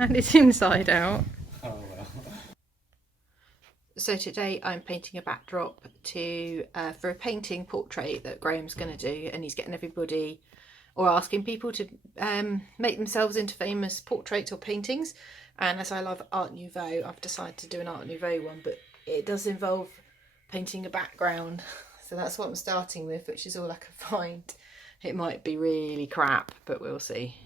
and it's inside out. Oh well. So today I'm painting a backdrop to for a painting portrait that Graham's going to do, and he's getting everybody or asking people to make themselves into famous portraits or paintings. And as I love Art Nouveau, I've decided to do an Art Nouveau one, but it does involve painting a background. So that's what I'm starting with, which is all I can find. It might be really crap, but we'll see.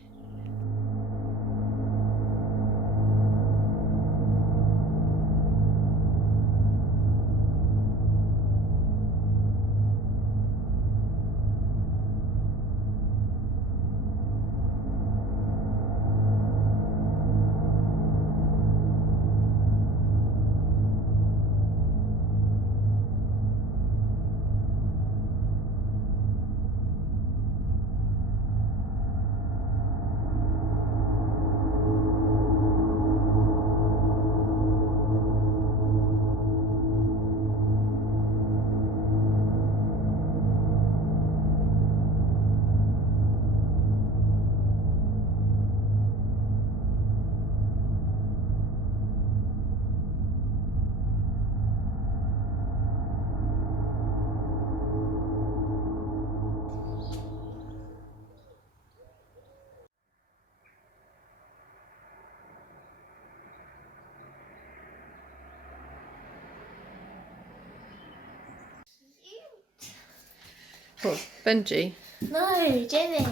What, Benji? No, Jenny.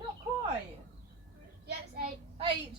Not quite. Yep, it's 8. 8.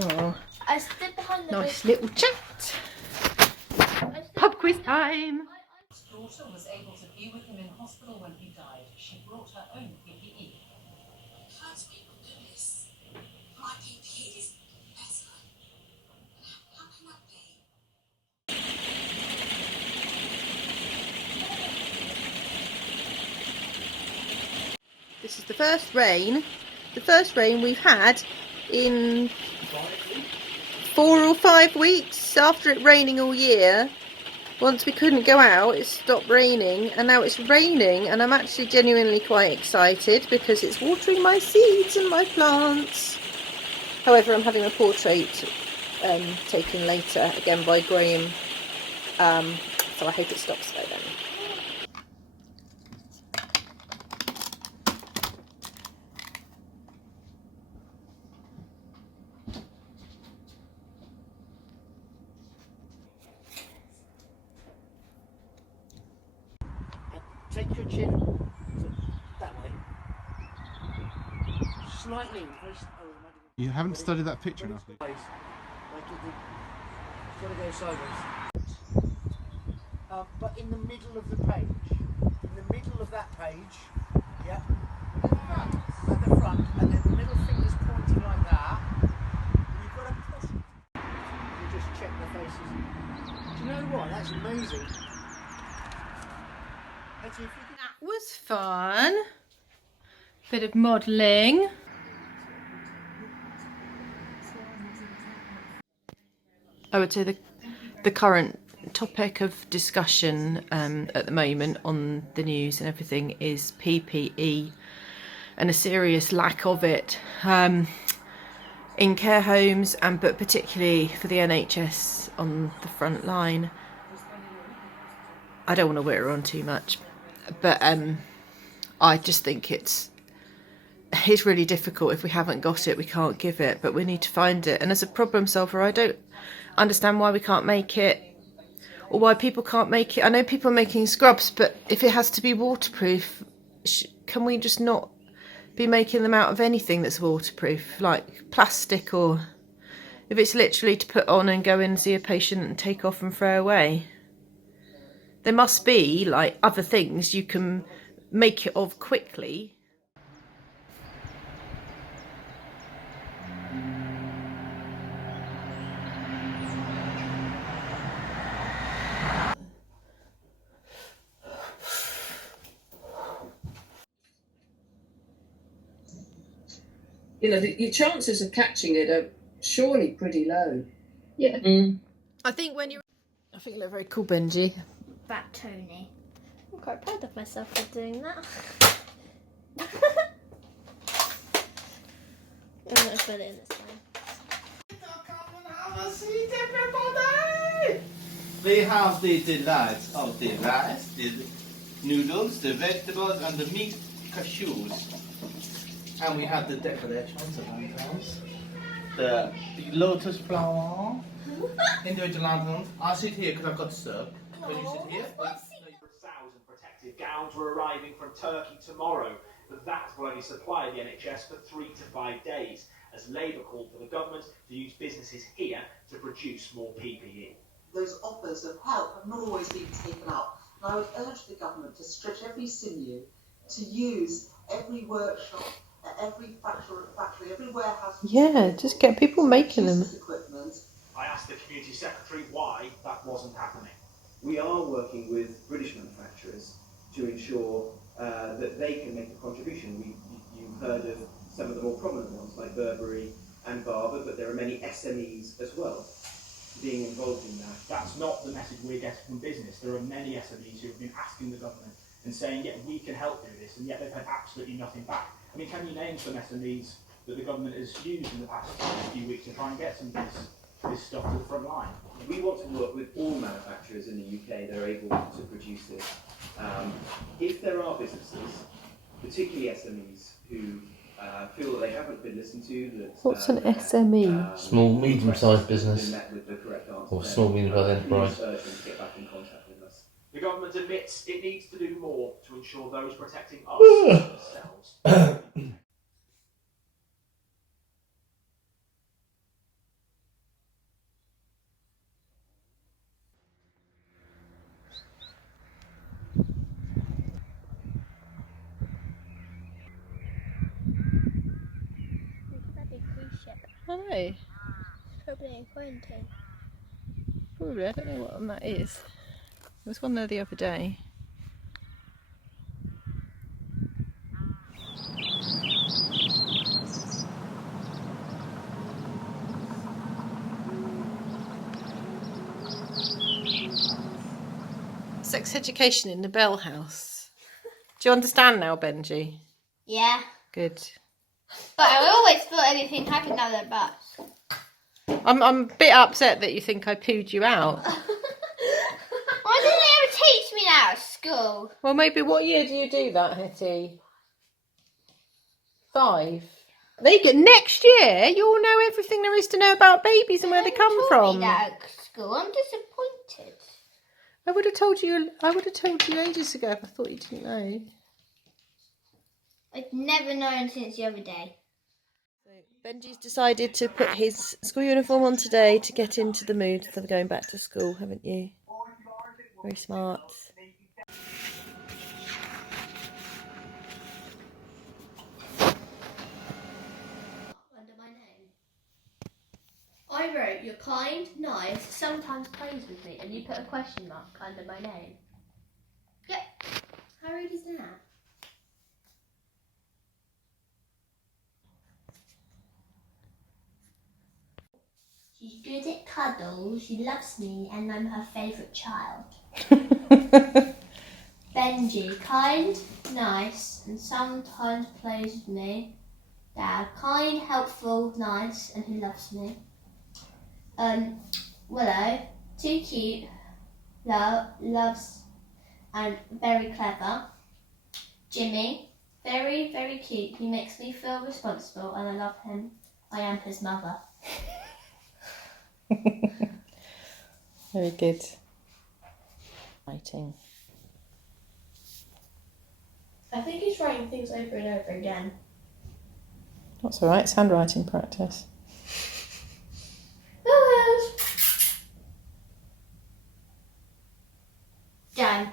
Oh, I stood behind the nice little chat. Pub quiz time. His daughter was able to be with him in hospital when he died. She brought her own PPE. Most people do this. My PPE is better. How can that be? This is the first rain we've had in 4 or 5 weeks after it raining all year. once we couldn't go out, it stopped raining, and now it's raining, and I'm actually genuinely quite excited because it's watering my seeds and my plants. However, I'm having a portrait taken later, again by Graham, so I hope it stops by then. Take your chin that way. Slightly. You haven't studied that picture enough. It's got to go sideways. But in the middle of the page. In the middle of that page. Yeah. At the front. And then the middle finger's pointing like that. You've got to push it. You just check the faces. Do you know what? That's amazing. That was fun. Bit of modelling. I would say the current topic of discussion at the moment on the news and everything is PPE and a serious lack of it in care homes, but particularly for the NHS on the front line. I don't want to whitter on too much, but I just think it's really difficult. If we haven't got it, we can't give it, but we need to find it. And as a problem solver, I don't understand why we can't make it, or why people can't make it. I know people are making scrubs, but if it has to be waterproof, can we just not be making them out of anything that's waterproof, like plastic, or if it's literally to put on and go in and see a patient and take off and throw away? There must be like other things you can make it of quickly. You know, your chances of catching it are surely pretty low. Yeah. I think you look very cool, Benji. Back Tony. I'm quite proud of myself for doing that. I'm going to put it in this one. Come and have a seat, everybody! We have the delights of the rice, the noodles, the vegetables, and the meat cashews. And we have the decorations of lanterns, the lotus flower, individual lanterns. I'll sit here because I've got to serve. Can you sit here? 1,000 protective gowns are arriving from Turkey tomorrow, but that will only supply the NHS for 3 to 5 days, as Labour called for the government to use businesses here to produce more PPE. Those offers of help have not always been taken up, and I would urge the government to stretch every sinew to use every workshop, every factory, every warehouse. Yeah, just get people making them. Equipment. I asked the Community Secretary why that wasn't happening. We are working with British manufacturers to ensure that they can make a contribution. You've heard of some of the more prominent ones like Burberry and Barbour, but there are many SMEs as well being involved in that. That's not the message we're getting from business. There are many SMEs who have been asking the government and saying, yeah, we can help do this, and yet they've had absolutely nothing back. I mean, can you name some SMEs that the government has used in the past few weeks to try and get some of this stuff to the front line? We want to work with all manufacturers in the UK that are able to produce this. If there are businesses, particularly SMEs, who feel that they haven't been listened to, that What's an SME? Small, medium-sized business, met with the correct answer, or small, medium-sized enterprise. please urge them to get back in contact with us. The government admits it needs to do more to ensure those protecting us themselves. That'd be a cruise ship. I know. Probably in quarantine. Probably. I don't know what one that is. There was one there the other day. Sex education in the Bell House. Do you understand now, Benji? Yeah. Good. But I always thought anything happened out of the bus. I'm a bit upset that you think I pooed you out. Why didn't they ever teach me that at school? Well, maybe what year do you do that, Hetty? 5. There you go. Next year, you'll know everything there is to know about babies and where they come from. Me that at school. I'm disappointed. I would have told you. I would have told you ages ago if I thought you didn't know. I've never known since the other day. Benji's decided to put his school uniform on today to get into the mood for going back to school, haven't you? Very smart. Under my name. I wrote, "You're kind, nice, sometimes plays with me," and you put a question mark under my name. Yep. How rude is that? She's good at cuddles, she loves me, and I'm her favourite child. Benji, kind, nice, and sometimes plays with me. Dad, kind, helpful, nice, and who loves me. Willow, too cute, loves, and very clever. Jimmy, very, very cute. He makes me feel responsible, and I love him. I am his mother. Very good. Writing. I think he's writing things over and over again. That's all right. It's handwriting practice. Jan,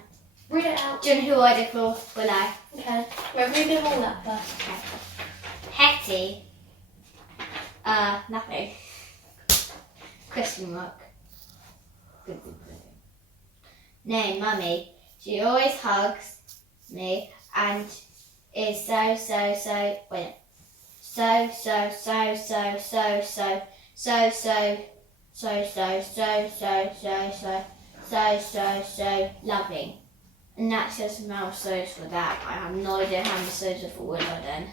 read it out. Jan, who I did for Willow. Okay. We're reading all that first. Okay. Hetty. Nothing. Question mark. Name, Mummy. She always hugs me and is so loving. And that's just amount of so's for that. I have no idea how many so's are for Willow then.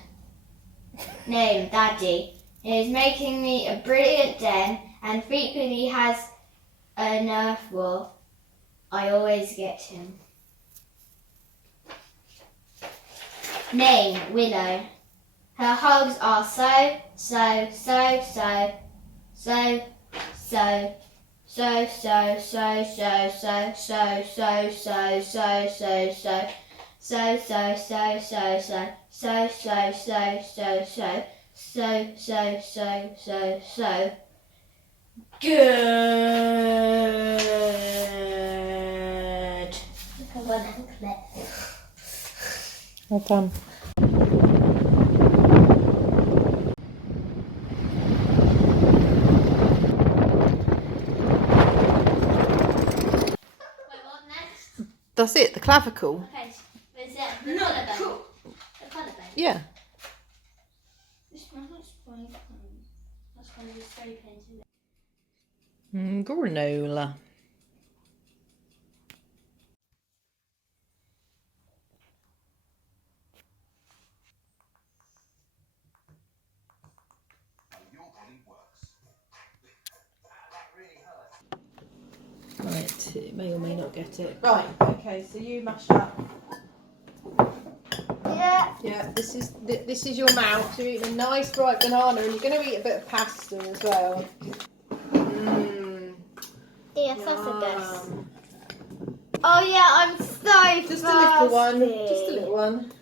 Name, Daddy. He is making me a brilliant den and frequently has a nerve war. I always get him. Name, Willow. Her hugs are so good. Look at one anklet. Well done. What next? That's it. The clavicle. Okay, is that the collarbone? The collarbone. Yeah. This one looks fine. That's one of the spray paints, isn't it? Granola. Right, it may or may not get it. Right, okay, so you mash up. Yeah. Yeah, this is your mouth. You're eating a nice bright banana and you're going to eat a bit of pasta as well. Yes, that's good. Oh yeah, I'm so Just a little one. Just a little one.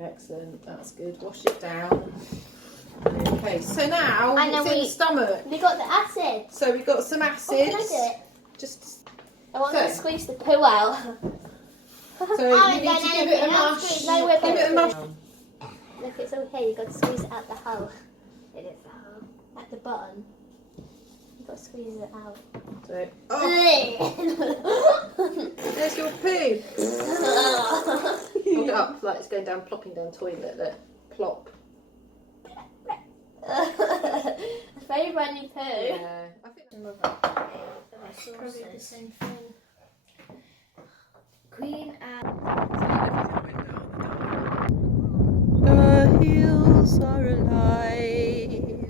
Excellent, that's good. Wash it down. Okay, so now And it's then in the stomach. We got the acid. So we've got some acids. Oh, can I do it? Just I want to squeeze the poo out. so you need to give it a mash. Give it a mash. Look, it's all here. You've got to squeeze it out the hole. It is the hole. At the bottom. You've got to squeeze it out. So, oh, there's your poo. Hold it up like it's going down, plopping down toilet. Look, plop. I very runny poo. Yeah, I think Probably the same thing. Queen and... The hills are alive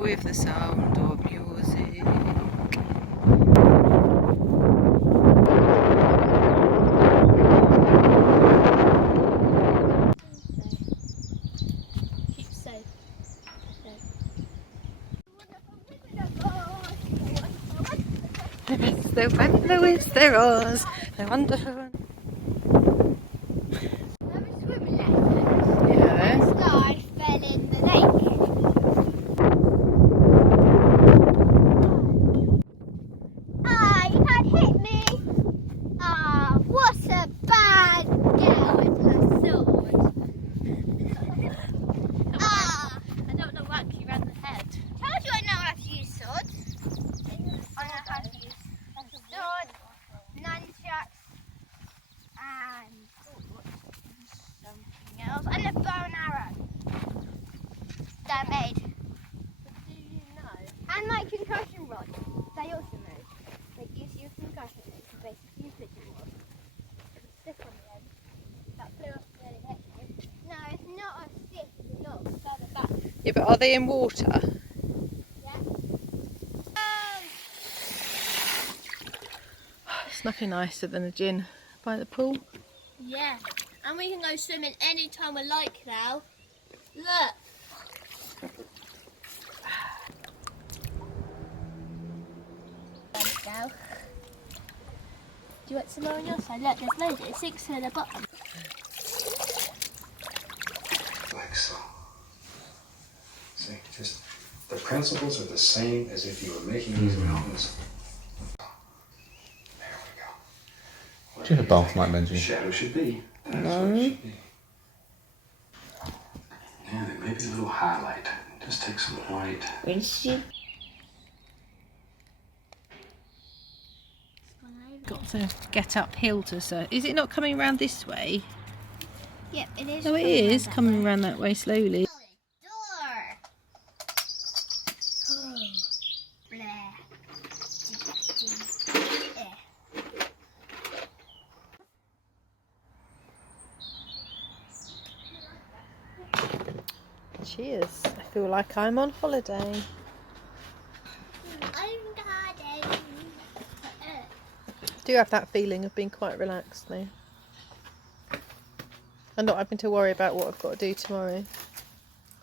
with the sound of music. Keep safe. They wonder with their oars, they wonder who. Swimming lessons. Yes. So I fell in the lake. Ah, you can't hit me. Ah, what a bad girl with her sword. Ah, I don't know what you ran the head. Told you I know how to use swords. I know how to use swords, nunchucks, and something else, and a bow and arrow that I made. But do you know? And my concussion rod, they also made. That gives you a concussion, and you can basically use pigeon rod. It's a stick on the end that flew up really next to you. No, it's not a stick, it's a log further back. Yeah, but are they in water? Yeah. It's nothing nicer than a gin by the pool. Yeah, and we can go swimming any time we like now. Look. There we go. Do you want some more on your side? Look, there's loads. It sinks to the bottom. Like so. See, just the principles are the same as if you were making these mountains. There we go. What Do you have a bath might Benji? Shadow should be. That's No. what it should be. Yeah, there may be a little highlight. Just take some white. Got to get uphill to so. Is it not coming round this way? Yep, it is. No, it is coming round that way slowly. Door. Oh, Blair. Cheers. I feel like I'm on holiday. Do you have that feeling of being quite relaxed now? And not having to worry about what I've got to do tomorrow.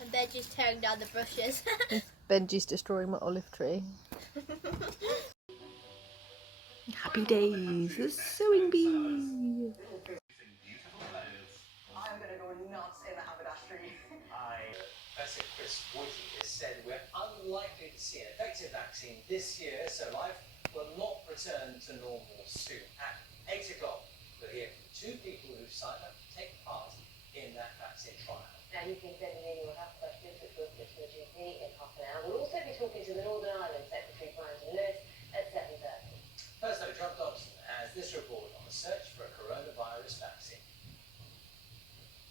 And they're just tearing down the bushes. Benji's destroying my olive tree. Happy days, the sewing bee. I'm going to go nuts in the haberdashery. Professor Chris Whitty has said we're unlikely to see an effective vaccine this year, so life will not return to normal soon. At 8 o'clock, we'll hear from 2 people who've signed up to take part in that vaccine trial. Now you can send in your health questions, which we'll put to the GP in half an hour. We'll also be talking to the Northern Ireland Secretary Brandon Lewis at 7:30. First though, John Dobson has this report on the search for a coronavirus vaccine.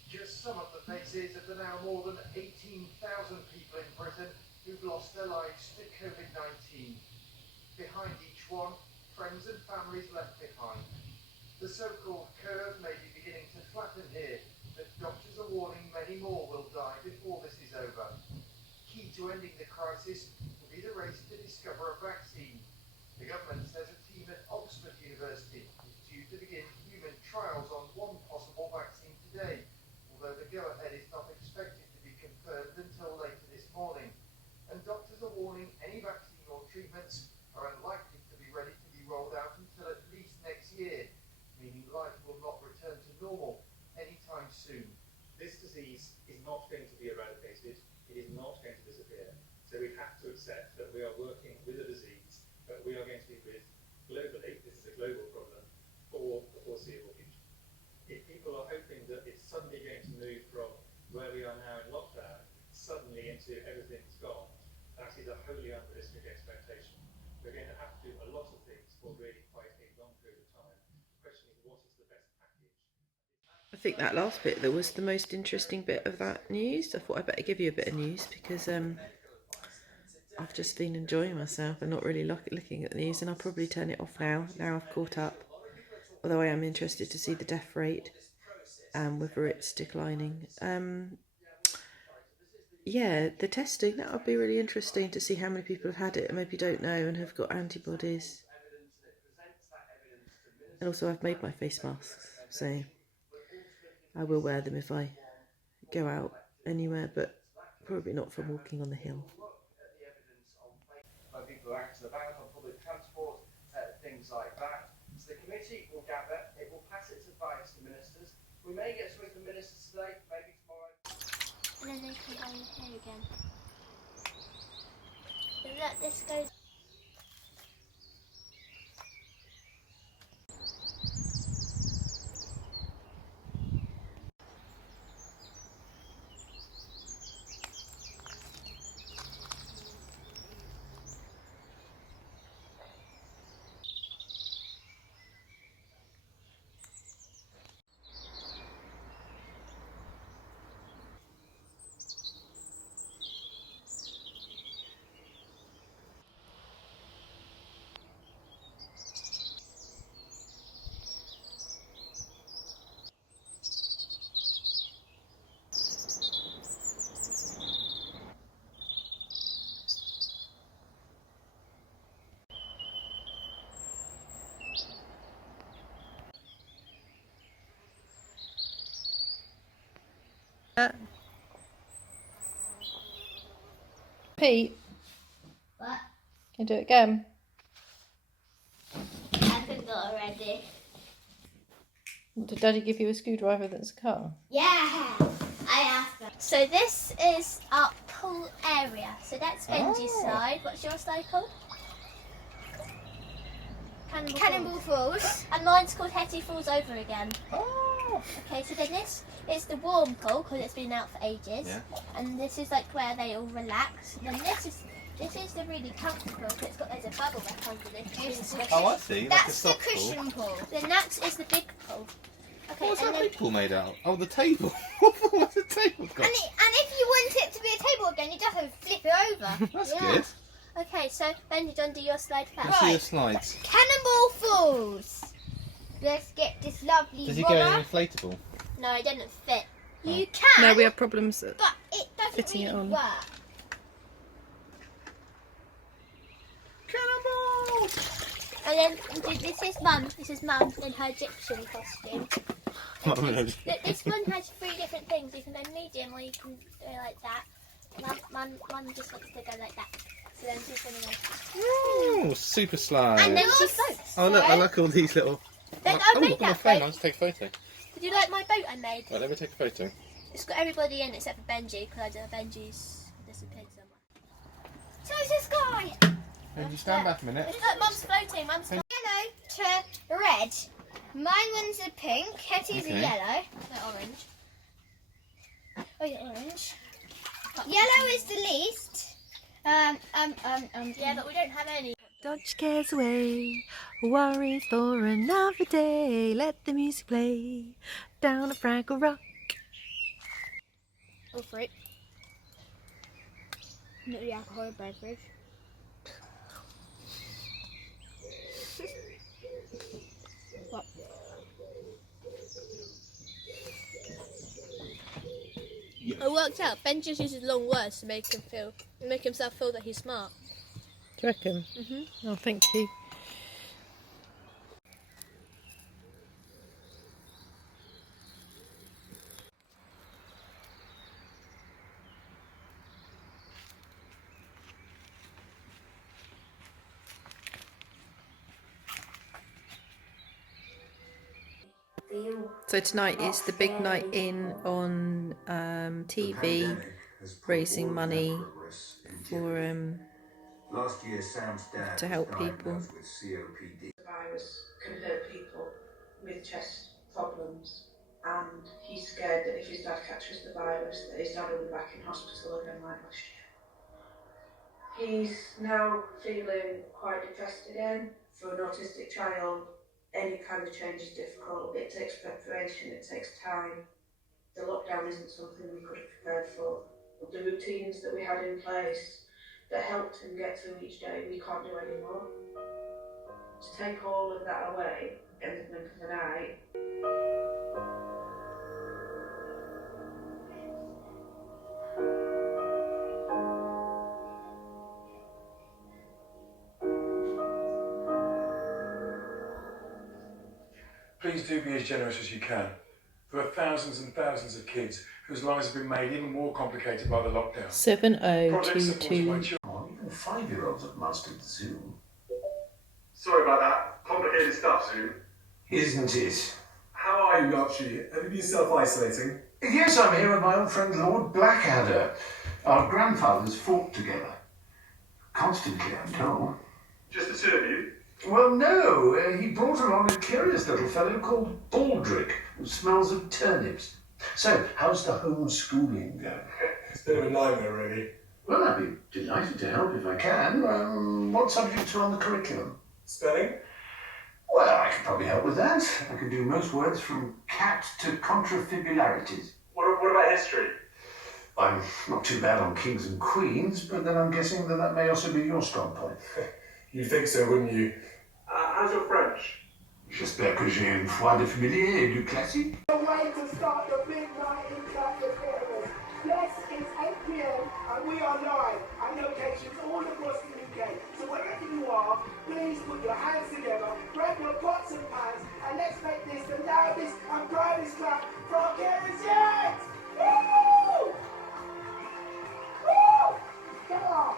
Just some of the faces of the now more than 18,000 people in Britain who've lost their lives to Covid-19. Behind each one, friends and families left behind. The so-called curve may be beginning to flatten here, but doctors are warning many more will die before this is over. Key to ending the crisis will be the race to discover a vaccine. The government says a team at Oxford University is due to begin human trials on one possible vaccine today, although the go-ahead is not expected to be confirmed until later this morning. And doctors are warning any vaccine or treatments are unlikely to be ready to be rolled out until at least next year, meaning life will not return to normal anytime soon. This disease is not going to be eradicated, it is not going to disappear. So we have to accept that we are working with a disease that we are going to be with globally, this is a global problem, for the foreseeable future. If people are hoping that it's suddenly going to move from where we are now in lockdown, suddenly into everything's gone, that is a wholly unrealistic expectation. We're going to have to do a lot of things for really quite a long period of time. The question is, what is the best package? I think that last bit that was the most interesting bit of that news. I thought I'd better give you a bit of news because I've just been enjoying myself and not really looking at the news, and I'll probably turn it off now I've caught up. Although I am interested to see the death rate and whether it's declining. Yeah, the testing, that would be really interesting to see how many people have had it and maybe don't know and have got antibodies. And also I've made my face masks, so I will wear them if I go out anywhere, but probably not from walking on the hill. When people are acting about on public transport, things like that. So the committee will gather, it will pass its advice to ministers. We may get something from ministers today, maybe tomorrow. And then they come down here again. And look, this goes. Pete, What? can you do it again? I forgot already. Did Daddy give you a screwdriver that's a car? Yeah, I asked them. So this is our pool area. So that's Benji's side. What's your side called? Cannonball Falls. And mine's called Hetty Falls Over Again. Oh. Okay, so then this is the warm pool because it's been out for ages. Yeah. And this is like where they all relax. And then this is the really comfortable because it's got loads of bubble wrap underneath. Oh, I see. Like That's a soft the cushion pool. pool. Then that is the big pool. Okay, What's and that then, big pool made out of? Oh, the table. What's the table got? and if you want it to be a table again, you just have to flip it over. That's good. Okay, so Benji, do you do your slide first? Let's see your slides. Cannonball Falls. Let's get this lovely Does he go in an inflatable? No, it doesn't fit. You can. No, we have problems But it doesn't fitting really it on. work. Cannonball! And then this is Mum. This is Mum in her Egyptian costume. This one has 3 different things. You can go medium or you can go like that. Mum just wants to go like that. So then she's going to go. Oh, super slide. And then she floats. Oh, look, I like all these little... I made look at my that phone. boat. I'll just take a photo. Did you like my boat I made? Right, let me take a photo. It's got everybody in except for Benji because I don't know Benji's disappeared somewhere. So is this guy. Can you stand back a minute? Look, Mum's floating. Mum's floating. Yellow to red. My one's a pink. Hetty's a yellow. No, orange. Oh yeah, orange. Yellow is the least. Yeah, but we don't have any. Dodge cares away, worries for another day. Let the music play down at Fraggle Rock. Go for it. Not the alcoholic beverage. What? I worked out. Ben just uses long words to make himself feel that he's smart. Do you reckon? Oh, thank you. So tonight is the big night in on TV, raising money for Last year, Sam's dad to help was people. diagnosed with COPD. The virus can hurt people with chest problems, and he's scared that if his dad catches the virus, that his dad will be back in hospital again like last year. He's now feeling quite depressed again. For an autistic child, any kind of change is difficult. It takes preparation, it takes time. The lockdown isn't something we could have prepared for. The routines that we had in place that helped him get through each day, we can't do anymore. To take all of that away in the blink of an eye. Please do be as generous as you can. There are thousands and thousands of kids whose lives have been made even more complicated by the lockdown. 7022. Even 5-year-olds at Marston Zoo. Sorry about that. Complicated stuff, Zoo. Isn't it? How are you, Archie? Have you been self-isolating? Yes, I'm here with my old friend Lord Blackadder. Our grandfathers fought together. Constantly, I'm told. Just the two of you? Well, no. He brought along a curious little fellow called Baldrick, who smells of turnips. So, how's the homeschooling going? It's a bit of a nightmare, really. Well, I'd be delighted to help if I can. What subjects are on the curriculum? Spelling? Well, I could probably help with that. I can do most words from cat to contrafibularities. What about history? I'm not too bad on kings and queens, but then I'm guessing that may also be your strong point. You'd think so, wouldn't you? How's your French? J'espère que j'ai une foi de familier et du classique. The way to start the big night in Clapham Areas. Yes, it's 8 p.m. and we are live at locations all across the UK. So wherever you are, please put your hands together, grab your pots and pans, and let's make this the loudest and proudest clap for our carers yet! Woo! Woo! Come on!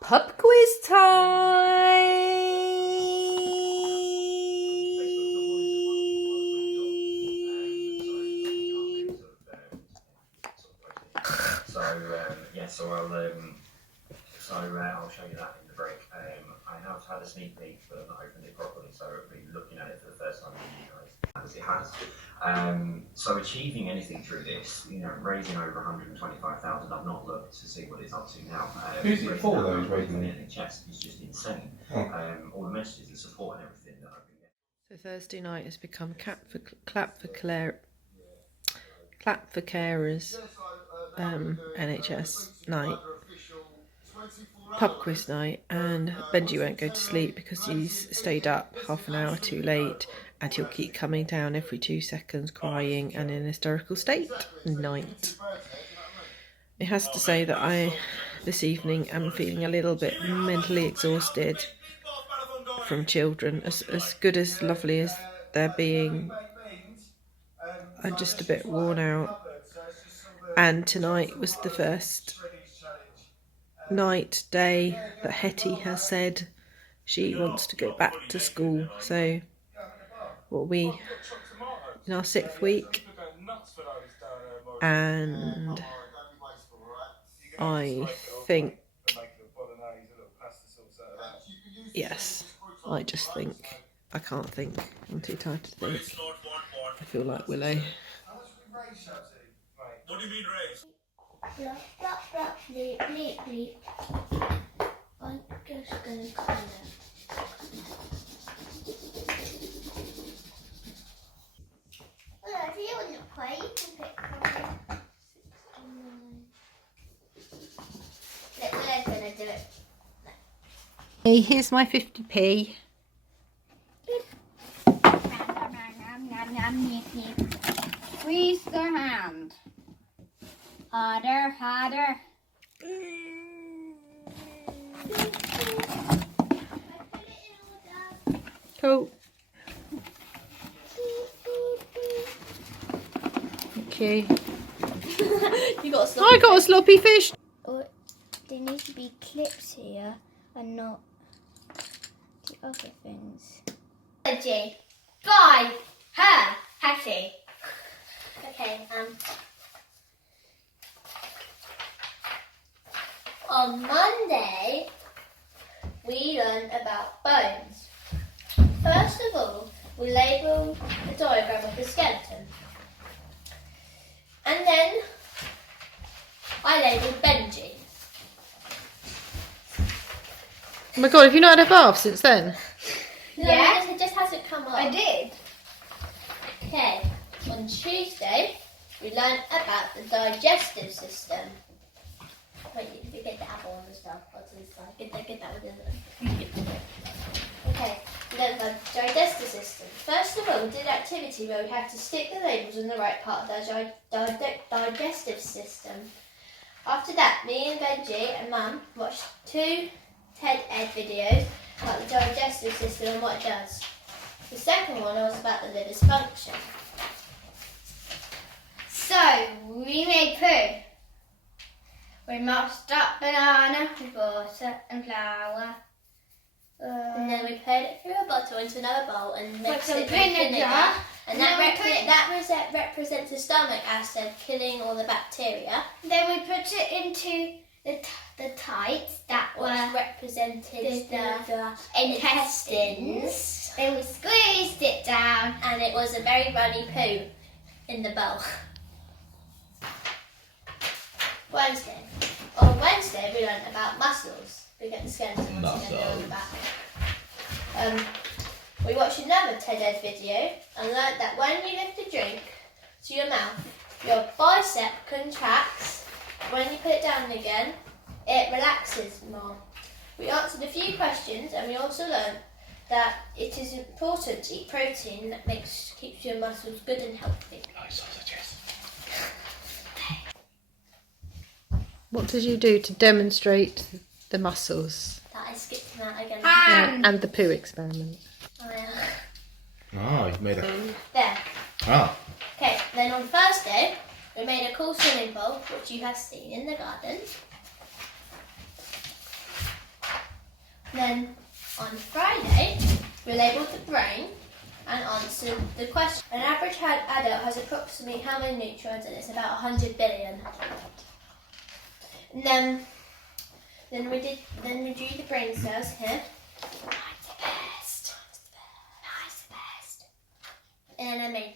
Pub quiz time! I'll show you that in the break. I have had a sneak peek, but I've not opened it properly, so I'll be looking at it for the first time with you guys, as it has. So achieving anything through this, raising over 125,000, I've not looked to see what it's up to now. Who's it for though, he's raising the it? NHS is just insane. Oh. All the messages, the support and everything that I've been getting. So Thursday night has become clap for carers NHS night, pub quiz night, and Benji won't go to sleep because he's stayed up half an hour too late, and he'll keep coming down every 2 seconds crying and in a hysterical state. Night. It has to say that I this evening am feeling a little bit mentally exhausted from children, as good as lovely as they're being. I'm just a bit worn out, and tonight was the first day that Hetty has said she wants to go back to school. So what are we in our 6th week, and I think, yes, I just think, I can't think, I'm too tired to think. I feel like Willow. What do you mean raise? Blah, blah, blah, bleep, bleep, bleep. I'm just gonna colour. Well, if you want to play, you can pick colour. Look, Willow's gonna do it. Hey, here's my 50p. Squeeze the hand. Harder, harder. Cool. Okay. You got a sloppy I got a sloppy fish. Or there needs to be clips here and not the other things. Benji, By her, Hattie. Okay, on Monday, we learned about bones. First of all, we labelled the diagram of the skeleton. And then I labelled Benji. Oh my god, have you not had a bath since then? No, yeah, it just hasn't come up. I did. Okay, on Tuesday, we learned about the digestive system. Wait, you get the apple on the stuff. What's inside? Get that with it. Okay, then the digestive system. First of all, we did an activity where we had to stick the labels in the right part of the digestive system. After that, me and Benji and Mum watched 2 TED Ed videos about the digestive system and what it does. The second one was about the liver's function. So, we made poo. We mashed up banana with water and flour. And then we poured it through a bottle into another bowl and mixed some it with vinegar. vinegar. And Then we that represents the stomach acid, killing all the bacteria. Then we put it into the tights that Which represented the intestines. Then we squeezed it down. And it was a very runny poo in the bowl. Wednesday. On Wednesday, we learned about muscles. We get the skeleton once again on the back. We watched another TED Ed video and learned that when you lift a drink to your mouth, your bicep contracts. When you put it down again, it relaxes more. We answered a few questions and we also learned that it is important to eat protein that keeps your muscles good and healthy. Nice sausages. What did you do to demonstrate the muscles? That I skipped them out again. And the poo experiment. Oh, you've made a... There. Oh. Okay, then on Thursday, we made a cool swimming pool, which you have seen in the garden. Then on Friday, we labelled the brain and answered the question. An average adult has approximately how many neurons, and it's about 100 billion. And then we drew the brain cells here. And then I made